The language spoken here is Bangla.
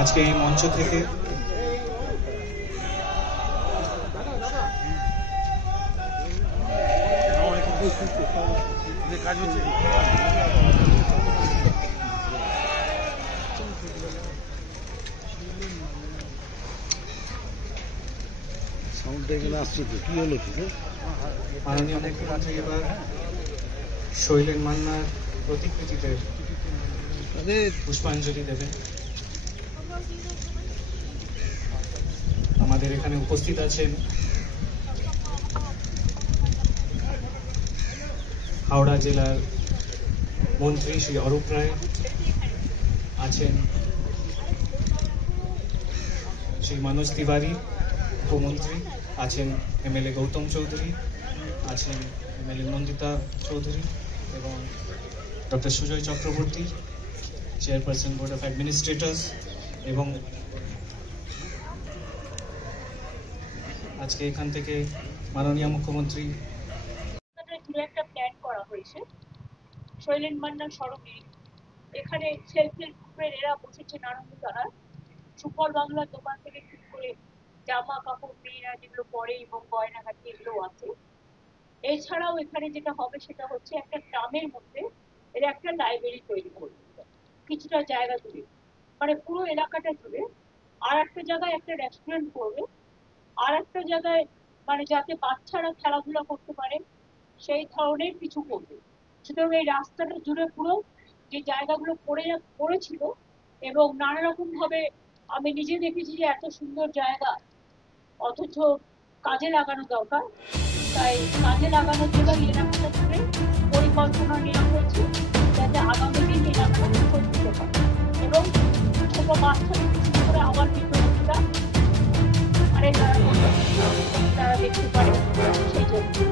আজকে এই মঞ্চ থেকে মাননীয় মুখ্যমন্ত্রী এবার শৈলেন মান্নার প্রতিকৃতিতে পুষ্পাঞ্জলি দেবেন। আমাদের এখানে উপস্থিত আছেন হাওড়া জেলার মন্ত্রী শ্রী অরূপ রায়, আছেন শ্রী মনোজ তিওয়ারি উপমন্ত্রী, আছেন এমএলএ গৌতম চৌধুরী, আছেন এমএলএ নন্দিতা চৌধুরী এবং doctor Sujoy Chakraborty, chairperson board of administrators, এবং আজকে এখান থেকে মাননীয় মুখ্যমন্ত্রী একটা প্ল্যান করা হয়েছে শৈলেন মান্নার স্মরণে। এখানে সেলফ হেল্প গ্রুপের এরা বসেছে নারায়ণতারা, সুফল বাংলার দোকান থেকে ঠিক করে জামা কাপড় মেয়েরা যেগুলো পরে এবং গয়নাঘাটি এগুলো আছে। এছাড়াও এখানে যেটা হবে সেটা হচ্ছে একটা গ্রামের মধ্যে এর একটা লাইব্রেরি তৈরি করবে কিছুটা জায়গা জুড়ে, মানে পুরো এলাকাটা জুড়ে। আর একটা জায়গায় একটা রেস্টুরেন্ট করবে, আর একটা জায়গায় মানে যাতে বাচ্চারা খেলাধুলা করতে পারে সেই ধরনের কিছু করবে। সুতরাং এই রাস্তাটা জুড়ে পুরো যে জায়গাগুলো পড়েছিল এবং নানা রকম ভাবে আমি নিজে দেখেছি যে এত সুন্দর জায়গা অথচ কাজে লাগানো দরকার, তাই কাজে লাগানোর জন্য এলাকাটা জুড়ে পরিকল্পনা নেওয়া হয়েছে যাতে আগামী দিন এলাকাটা সুরক্ষিত হয় এবং ছোট বাচ্চা শুরু করে আমার বিদ্যালয়টা আরে তারা দেখতে পারে সেই জন্য।